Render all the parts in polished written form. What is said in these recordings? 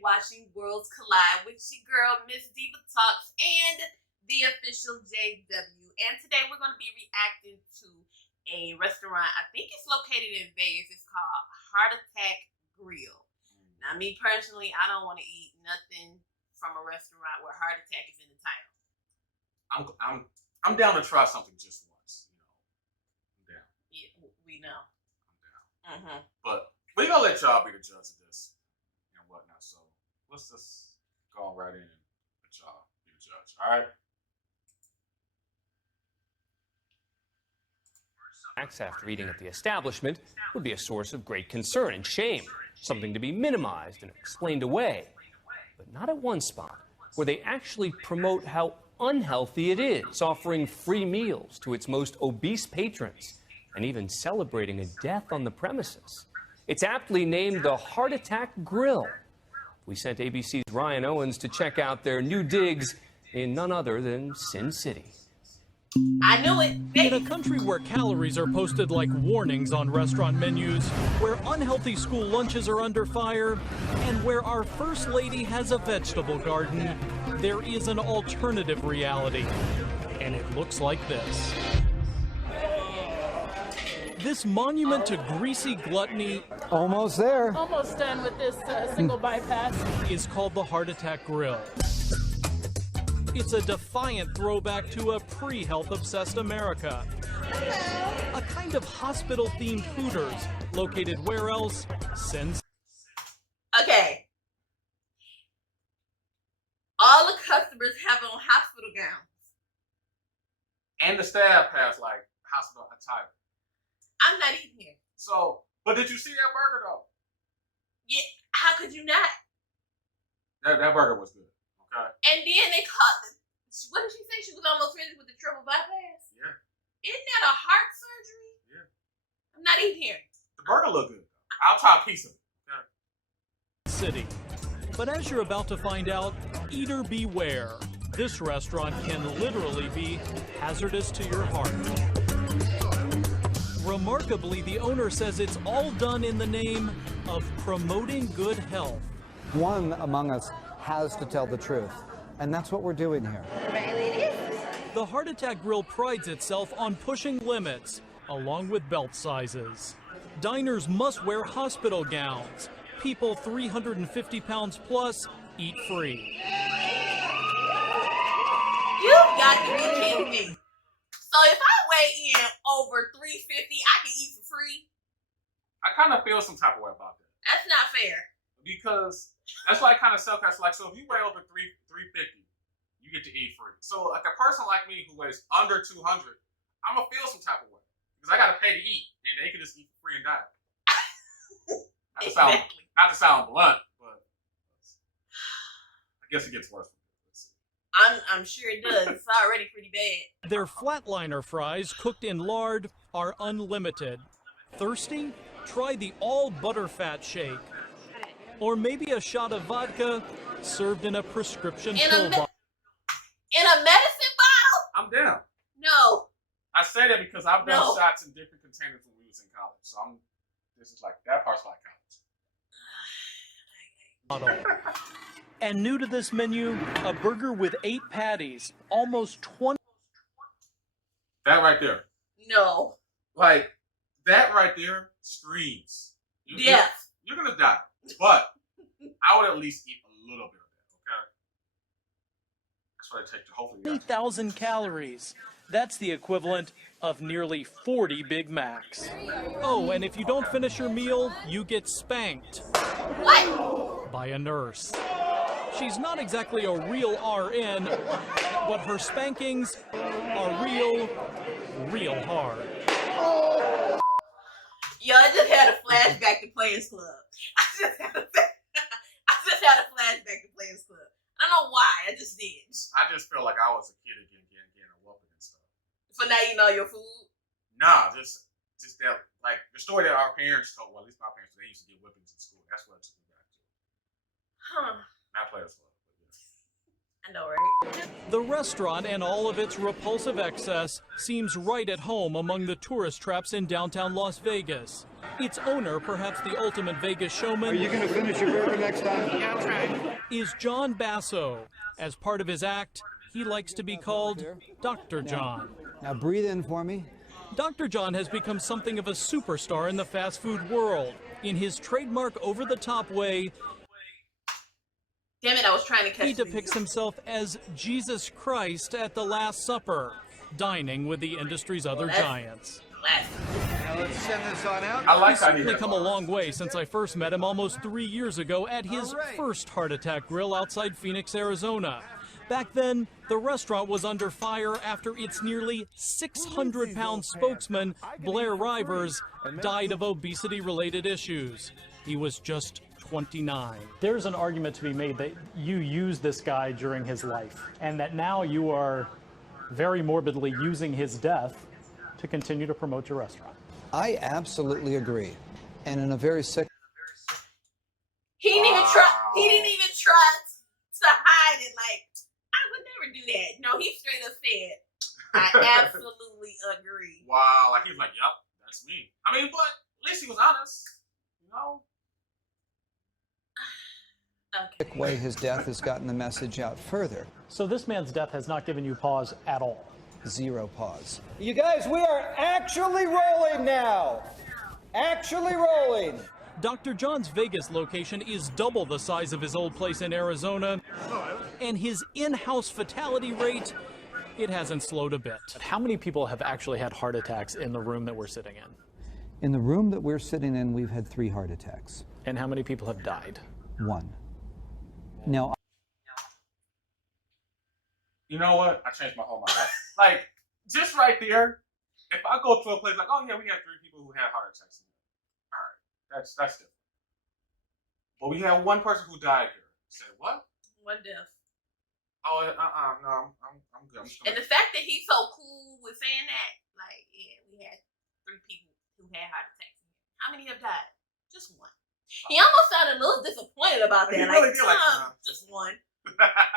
watching Worlds Collide with your girl, Ms Diva Talks, and the official JW. And today we're going to be reacting to a restaurant. I think it's located in Vegas. It's called Heart Attack Grill. Now, me personally, I don't want to eat nothing from a restaurant where heart attack is in the title. I'm down to try something just once. I'm down. Yeah, we know. I'm down. But we're gonna let y'all be the judge of this and whatnot. So let's just go on right in and let y'all be the judge. All right. After eating at the establishment would be a source of great concern and shame, something to be minimized and explained away. But not at one spot, where they actually promote how unhealthy it is, offering free meals to its most obese patrons, and even celebrating a death on the premises. It's aptly named the Heart Attack Grill. We sent ABC's Ryan Owens to check out their new digs in none other than Sin City. I knew it. In a country where calories are posted like warnings on restaurant menus, where unhealthy school lunches are under fire, and where our First Lady has a vegetable garden, there is an alternative reality. And it looks like this. This monument to greasy gluttony, almost there, almost done with this single bypass, is called the Heart Attack Grill. It's a defiant throwback to a pre-health obsessed America. A kind of hospital-themed Hooters, located where else? Sin. Okay. All the customers have on hospital gowns. And the staff has like hospital attire. I'm not eating here. So, but did you see that burger though? Yeah, how could you not? That burger was good. Okay. And then they caught, what did she say? She was almost finished with the triple bypass? Yeah. Isn't that a heart surgery? Yeah. I'm not eating here. The burger looked good. I'll try a piece of it. Okay. City. But as you're about to find out, eater beware. This restaurant can literally be hazardous to your heart. Remarkably, the owner says it's all done in the name of promoting good health. one among us has to tell the truth, and that's what we're doing here. The Heart Attack Grill prides itself on pushing limits, along with belt sizes. Diners must wear hospital gowns. People 350 pounds plus eat free. You've got to be kidding me. So if I weigh in over 350, I can eat for free? I kind of feel some type of way about that. That's not fair. Because that's like kind of self-conscious. Like, so if you weigh over 350, you get to eat free. So like a person like me who weighs under 200, I'm gonna feel some type of way because I gotta pay to eat, and they can just eat for free and die. Not to sound blunt, but I guess it gets worse. I'm sure it does. It's already pretty bad. Their flatliner fries, cooked in lard, are unlimited. Thirsty? Try the all butterfat shake. Or maybe a shot of vodka served in a prescription pill bottle. In a medicine bottle? I'm down. No. I say that because I've done shots in different containers when we was in college. So this is like, that part's like college. And new to this menu, a burger with 8 patties, almost 20. That right there. No. Like, that right there screams. Yes. You're gonna die. But I would at least eat a little bit of that, okay? That's what I take to hopefully 3,000 calories. That's the equivalent of nearly 40 Big Macs. Oh, and if you don't finish your meal, you get spanked. What? By a nurse. She's not exactly a real RN, but her spankings are real hard. Yo, I just had a flashback to Players Club. I just had a flashback to Players Club. I don't know why. I just did. I just feel like I was a kid again, getting a whooping and stuff. For not eating all your food? Nah, just that, like, the story that our parents told, well, at least my parents, they used to get whippings in school. That's what it took me back to. Huh. Not Players Club. But yeah. I know, right? The restaurant and all of its repulsive excess seems right at home among the tourist traps in downtown Las Vegas. Its owner, perhaps the ultimate Vegas showman, Are you going to finish your burger next time? Yeah, I'm trying. is John Basso. As part of his act, he likes to be called Dr. John. Now breathe in for me. Dr. John has become something of a superstar in the fast food world. In his trademark over-the-top way, Damn it, I was trying to catch he depicts himself as Jesus Christ at the Last Supper, dining with the industry's other giants. Now let's send this on out. I like He's how he certainly hit come a bars. long way since I first met him almost 3 years ago at his first heart attack grill outside Phoenix, Arizona. Back then, the restaurant was under fire after its nearly 600-pound spokesman, Blair Rivers, died of obesity-related issues. He was just 29. There's an argument to be made that you used this guy during his life, and that now you are very morbidly using his death to continue to promote your restaurant. I absolutely agree. And in a very sick He didn't even try. He didn't even try to hide it. Like, I would never do that. No, he straight up said, "I absolutely agree." Wow, like he was like, "Yup, that's me." I mean, but at least he was honest, you know. Okay. way his death has gotten the message out further. So this man's death has not given you pause at all. Zero pause. You guys, we are actually rolling now. Actually rolling. Dr. John's Vegas location is double the size of his old place in Arizona, and his in-house fatality rate, it hasn't slowed a bit. How many people have actually had heart attacks in the room that we're sitting in? In the room that we're sitting in, we've had 3 heart attacks. And how many people have died? 1. Now, You know what? I changed my whole mind. Like, just right there, if I go to a place like, oh yeah, we had 3 people who had heart attacks. All right, that's different. But we had 1 person who died here. I said, what? 1 death. Oh, no, I'm good. I'm just And the fact that he's so cool with saying that, like, yeah, we had 3 people who had heart attacks. How many have died? Just 1. He almost sounded a little disappointed about that. He really did, like, just 1.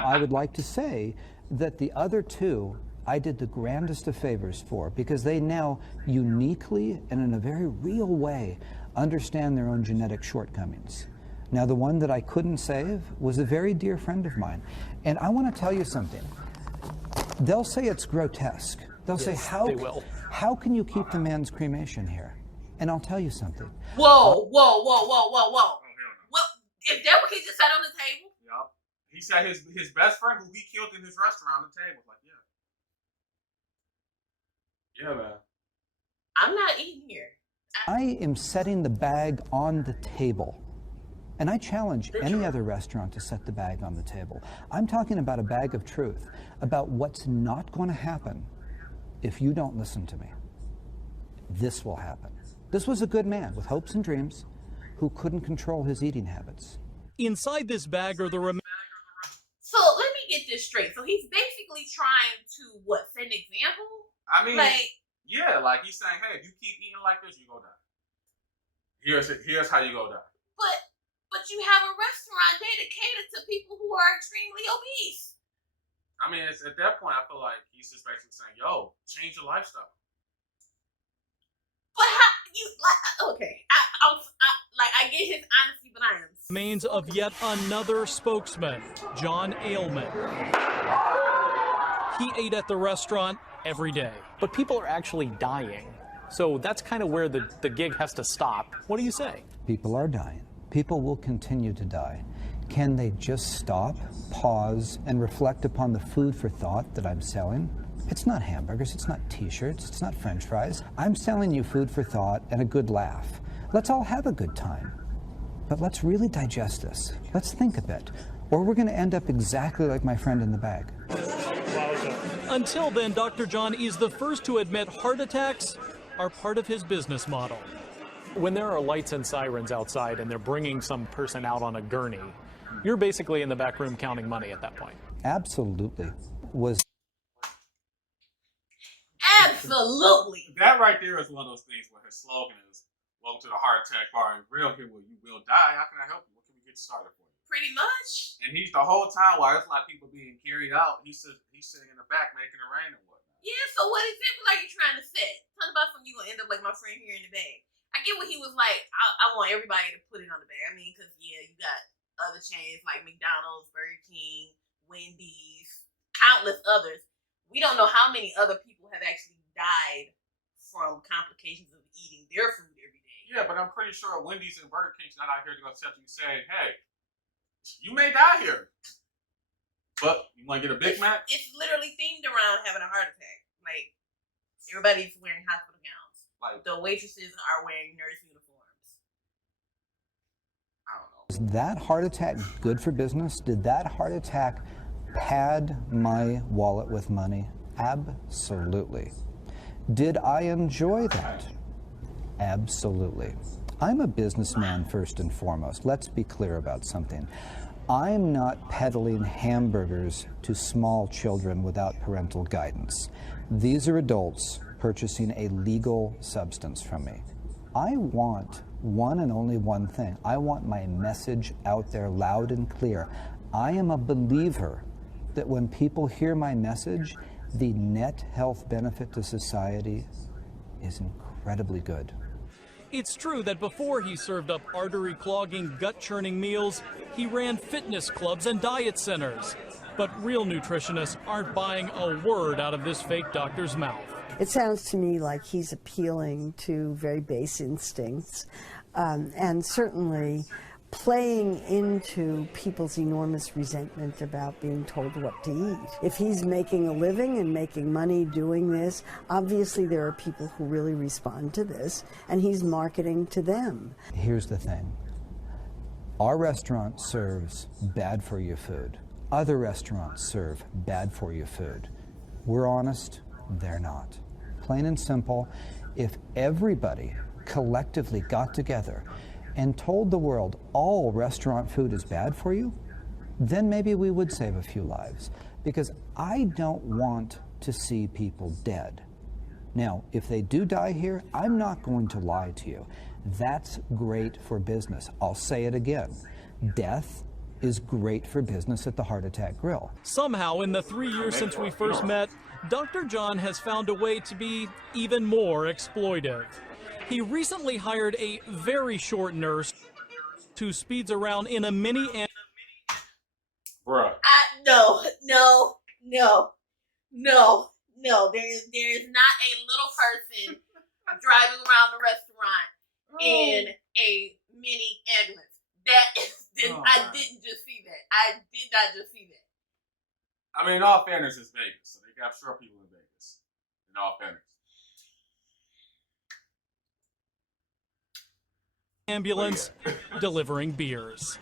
I would like to say that the other 2, I did the grandest of favors for, because they now uniquely and in a very real way understand their own genetic shortcomings. Now, the one that I couldn't save was a very dear friend of mine. And I want to tell you something. They'll say it's grotesque. They'll say, how can you keep the man's cremation here? And I'll tell you something. Whoa. What? Is that what he just said on the table? Yup. He said his best friend who he killed in his restaurant on the table. Like, yeah. Yeah, man. I'm not eating here. I am setting the bag on the table. And I challenge any other restaurant to set the bag on the table. I'm talking about a bag of truth, about what's not going to happen if you don't listen to me. This will happen. This was a good man with hopes and dreams who couldn't control his eating habits. Inside this bag are the So let me get this straight. So he's basically trying to, what, set an example? I mean, Like, yeah, like he's saying, hey, if you keep eating like this, you go die. Here's how you go die. but you have a restaurant dedicated to people who are extremely obese. I mean, it's, at that point, I feel like he's just basically saying, yo, change your lifestyle. But how you like? Okay, I get his honesty, but I am. remains of yet another spokesman, John Ailman. He ate at the restaurant every day. But people are actually dying. So that's kind of where the gig has to stop. What do you say? People are dying. People will continue to die. Can they just stop, pause, and reflect upon the food for thought that I'm selling? It's not hamburgers, it's not t-shirts, it's not french fries. I'm selling you food for thought and a good laugh. Let's all have a good time. But let's really digest this. Let's think a bit. Or we're going to end up exactly like my friend in the bag. Until then, Dr. John is the first to admit heart attacks are part of his business model. When there are lights and sirens outside and they're bringing some person out on a gurney, you're basically in the back room counting money at that point. Absolutely. Absolutely. That right there is one of those things where his slogan is, welcome to the heart attack bar in real here where you will die. How can I help you? What can we get started for you? Pretty much. And he's the whole time while it's like people being carried out, he's sitting in the back making it rain and whatnot. Yeah, so what example are you trying to set? Talk about something you gonna end up like my friend here in the bag. I get what he was like. I want everybody to put it on the bag. I mean, because, yeah, you got other chains like McDonald's, Burger King, Wendy's, countless others. We don't know how many other people have actually died from complications of eating their food every day. Yeah, but I'm pretty sure Wendy's and Burger King's not out here going to tell you saying, hey, you may die here, but you want to get a Big Mac? It's literally themed around having a heart attack. Like, everybody's wearing hospital gowns. Like, the waitresses are wearing nurse uniforms. I don't know. Is that heart attack good for business? Did that heart attack pad my wallet with money? Absolutely. Did I enjoy that? Absolutely. I'm a businessman first and foremost. Let's be clear about something. I'm not peddling hamburgers to small children without parental guidance. These are adults purchasing a legal substance from me. I want one and only one thing. I want my message out there loud and clear. I am a believer that when people hear my message, the net health benefit to society is incredibly good. It's true that before he served up artery-clogging, gut-churning meals, he ran fitness clubs and diet centers. But real nutritionists aren't buying a word out of this fake doctor's mouth. It sounds to me like he's appealing to very base instincts and certainly playing into people's enormous resentment about being told what to eat. If he's making a living and making money doing this, obviously there are people who really respond to this, and he's marketing to them. Here's the thing. Our restaurant serves bad-for-you food. Other restaurants serve bad-for-you food. We're honest, they're not. Plain and simple, if everybody collectively got together and told the world all restaurant food is bad for you, then maybe we would save a few lives. Because I don't want to see people dead. Now, if they do die here, I'm not going to lie to you. That's great for business. I'll say it again. Death is great for business at the Heart Attack Grill. Somehow, in the 3 years since we first met, Dr. John has found a way to be even more exploitive. He recently hired a very short nurse who speeds around in a mini Bruh. No. There is not a little person driving around the restaurant in a mini ambulance. I didn't just see that. I did not just see that. I mean, in all fairness, it's Vegas, so they got sure people in Vegas. In all fairness. ambulance delivering beers.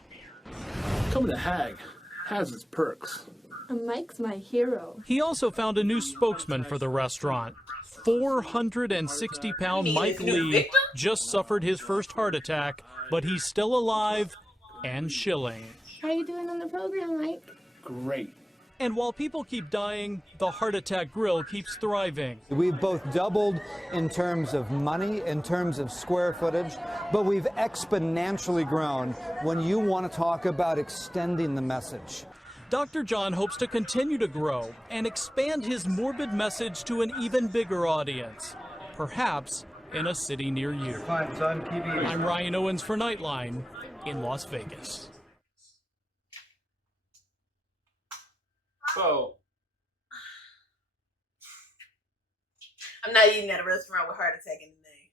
Coming to Hag has its perks. Mike's my hero. He also found a new spokesman for the restaurant. 460-pound Mike Lee just suffered his first heart attack, but he's still alive and shilling. How are you doing on the program, Mike? Great. And while people keep dying, the Heart Attack Grill keeps thriving. We've both doubled in terms of money, in terms of square footage, but we've exponentially grown when you want to talk about extending the message. Dr. John hopes to continue to grow and expand his morbid message to an even bigger audience, perhaps in a city near you. I'm Ryan Owens for Nightline in Las Vegas. So, I'm not eating at a restaurant with heart attack in the name.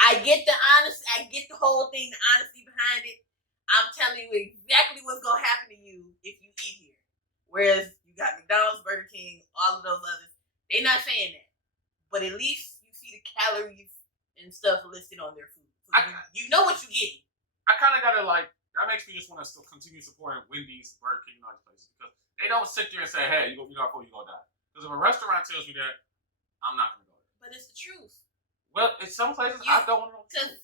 I get the honesty, I get the whole thing, the honesty behind it. I'm telling you exactly what's gonna happen to you if you eat here. Whereas you got McDonald's, Burger King, all of those others, they're not saying that. But at least you see the calories and stuff listed on their food. So you know what you're getting. I kind of gotta that makes me just want to still continue supporting Wendy's, Burger King, and all these places because they don't sit there and say, "Hey, you got food, you gonna die." Because if a restaurant tells me that, I'm not gonna go there. But it's the truth. Well, in some places, I don't want to. Because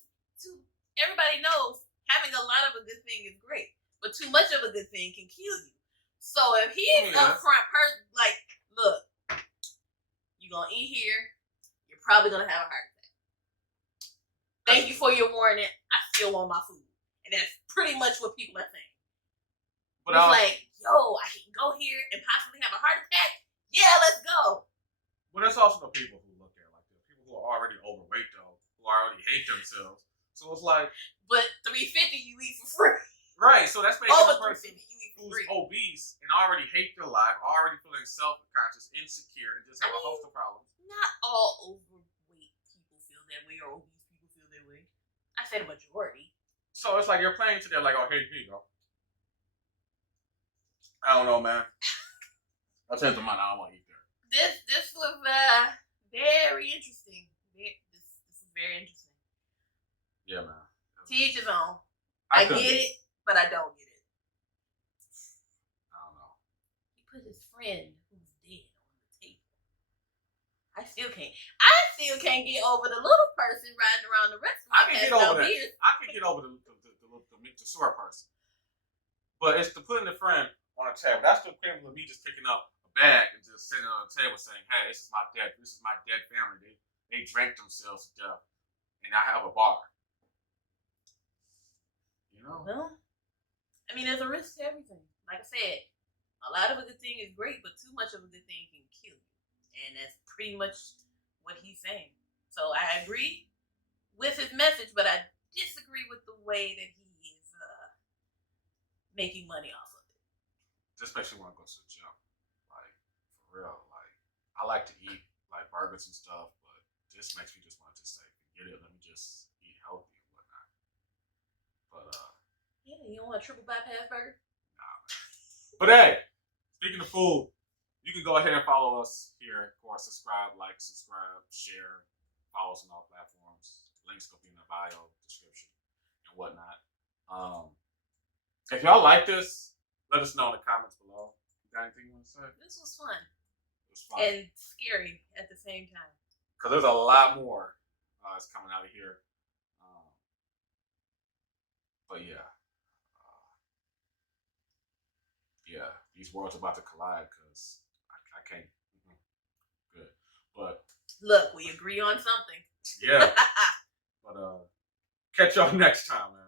everybody knows having a lot of a good thing is great, but too much of a good thing can kill you. So if he's upfront, look, you're gonna eat here, you're probably gonna have a heart attack. Thank you for your warning. I still want my food, and that's pretty much what people are saying. But it's like, yo, I can go here and possibly have a heart attack. Yeah, let's go. Well, there's also the people who look at it like this. People who are already overweight, though, who already hate themselves. So it's like, but $350 you eat for free. Right. So that's making over a person $350 you eat for who's free. obese and already hate their life, already feeling self-conscious, insecure, and just have a host of problems. Not all overweight people feel that way, or obese people feel that way. I said a majority. So it's like you're playing to their like, oh, hey, here you go. I don't know, man. I'll tell you the money. I don't want to eat there. This was very interesting. This is very interesting. Yeah, man. To each his own. I get it, but I don't get it. I don't know. He put his friend who's dead on the table. I still can't get over the little person riding around the restaurant. I can get over that. I can get over the sore person. But it's the putting the friend on a table. That's the equivalent of me just picking up a bag and just sitting on the table saying, hey, this is my dead family. They drank themselves to death. And I have a bar. You know? Well, I mean, there's a risk to everything. Like I said, a lot of a good thing is great, but too much of a good thing can kill you. And that's pretty much what he's saying. So I agree with his message, but I disagree with the way that he is making money off of it. This makes me want to go to the gym. Like, for real. Like, I like to eat, like, burgers and stuff, but this makes me just want to say, forget it. Let me just eat healthy and whatnot. But, yeah, you don't want a triple bypass burger? Nah, man. But hey, speaking of food, you can go ahead and follow us here. Of course, subscribe, share, follow us on all platforms. Links will be in the bio, description, and whatnot. If y'all like this, let us know in the comments below. You got anything you want to say? This was fun. It was fun. And scary at the same time. Because there's a lot more that's coming out of here. But yeah. Yeah, these worlds are about to collide because I can't. Good. But look, we agree on something. Yeah. But catch y'all next time, man.